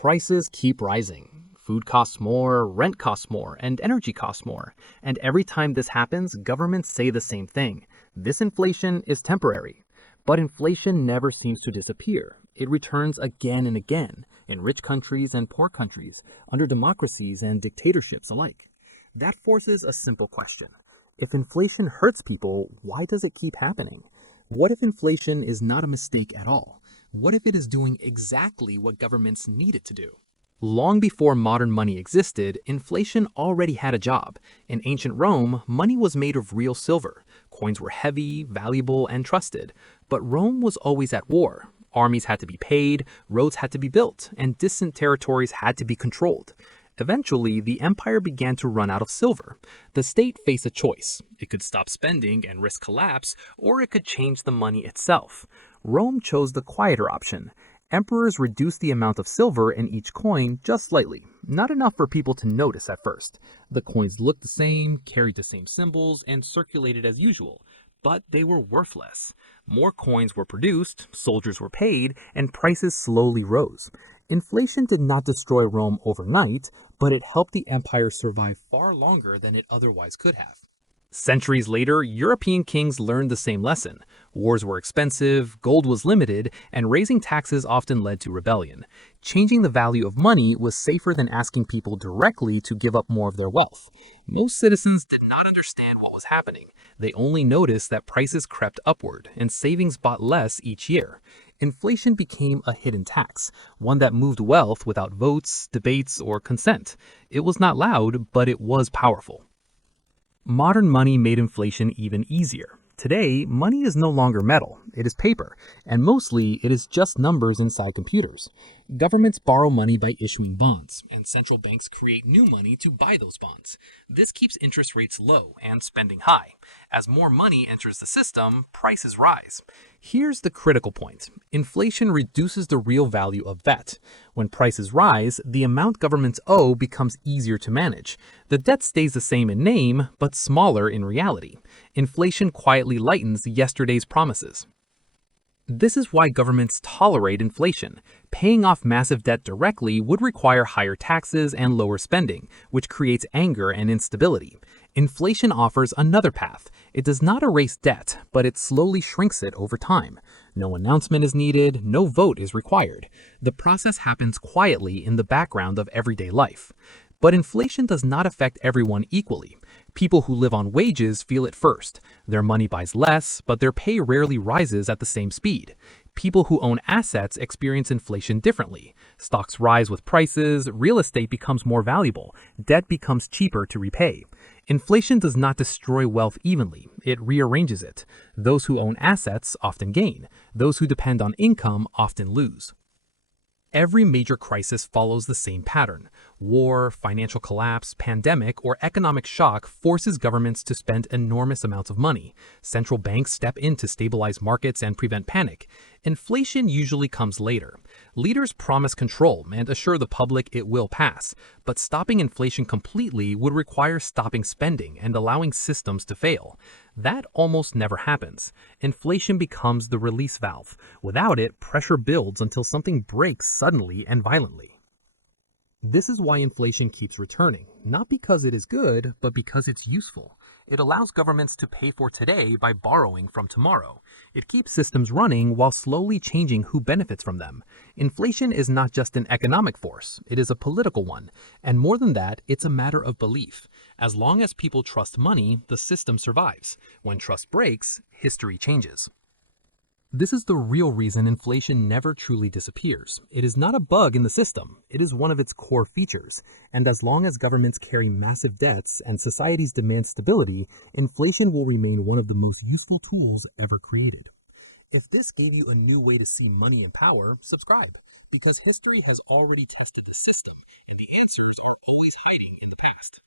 Prices keep rising. Food costs more, rent costs more, and energy costs more. And every time this happens, governments say the same thing. This inflation is temporary. But inflation never seems to disappear. It returns again and again, in rich countries and poor countries, under democracies and dictatorships alike. That forces a simple question. If inflation hurts people, why does it keep happening? What if inflation is not a mistake at all? What if it is doing exactly what governments need it to do? Long before modern money existed, inflation already had a job. In ancient Rome, money was made of real silver. Coins were heavy, valuable, and trusted. But Rome was always at war. Armies had to be paid, roads had to be built, and distant territories had to be controlled. Eventually, the empire began to run out of silver. The state faced a choice. It could stop spending and risk collapse, or it could change the money itself. Rome chose the quieter option. Emperors reduced the amount of silver in each coin just slightly, not enough for people to notice at first. The coins looked the same, carried the same symbols, and circulated as usual. But they were worthless. More coins were produced, soldiers were paid, and prices slowly rose. Inflation did not destroy Rome overnight, but it helped the empire survive far longer than it otherwise could have. Centuries later, European kings learned the same lesson. Wars were expensive, gold was limited, and raising taxes often led to rebellion. Changing the value of money was safer than asking people directly to give up more of their wealth. Most citizens did not understand what was happening. They only noticed that prices crept upward and savings bought less each year. Inflation became a hidden tax, one that moved wealth without votes, debates, or consent. It was not loud, but it was powerful. Modern money made inflation even easier. Today, money is no longer metal, it is paper, and mostly it is just numbers inside computers. Governments borrow money by issuing bonds, and central banks create new money to buy those bonds. This keeps interest rates low and spending high. As more money enters the system, prices rise. Here's the critical point. Inflation reduces the real value of debt. When prices rise, the amount governments owe becomes easier to manage. The debt stays the same in name, but smaller in reality. Inflation quietly lightens yesterday's promises. This is why governments tolerate inflation. Paying off massive debt directly would require higher taxes and lower spending, which creates anger and instability. Inflation offers another path. It does not erase debt, but it slowly shrinks it over time. No announcement is needed, no vote is required. The process happens quietly in the background of everyday life. But inflation does not affect everyone equally. People who live on wages feel it first. Their money buys less, but their pay rarely rises at the same speed. People who own assets experience inflation differently. Stocks rise with prices, real estate becomes more valuable, debt becomes cheaper to repay. Inflation does not destroy wealth evenly, it rearranges it. Those who own assets often gain. Those who depend on income often lose. Every major crisis follows the same pattern. War, financial collapse, pandemic, or economic shock forces governments to spend enormous amounts of money. Central banks step in to stabilize markets and prevent panic. Inflation usually comes later. Leaders promise control and assure the public it will pass. But stopping inflation completely would require stopping spending and allowing systems to fail. That almost never happens. Inflation becomes the release valve. Without it, pressure builds until something breaks suddenly and violently. This is why inflation keeps returning, not because it is good, but because it's useful. It allows governments to pay for today by borrowing from tomorrow. It keeps systems running while slowly changing who benefits from them. Inflation is not just an economic force, it is a political one. And more than that, it's a matter of belief. As long as people trust money, the system survives. When trust breaks, history changes. This is the real reason inflation never truly disappears. It is not a bug in the system, it is one of its core features. And as long as governments carry massive debts and societies demand stability, inflation will remain one of the most useful tools ever created. If this gave you a new way to see money and power, subscribe, because history has already tested the system, and the answers are always hiding in the past.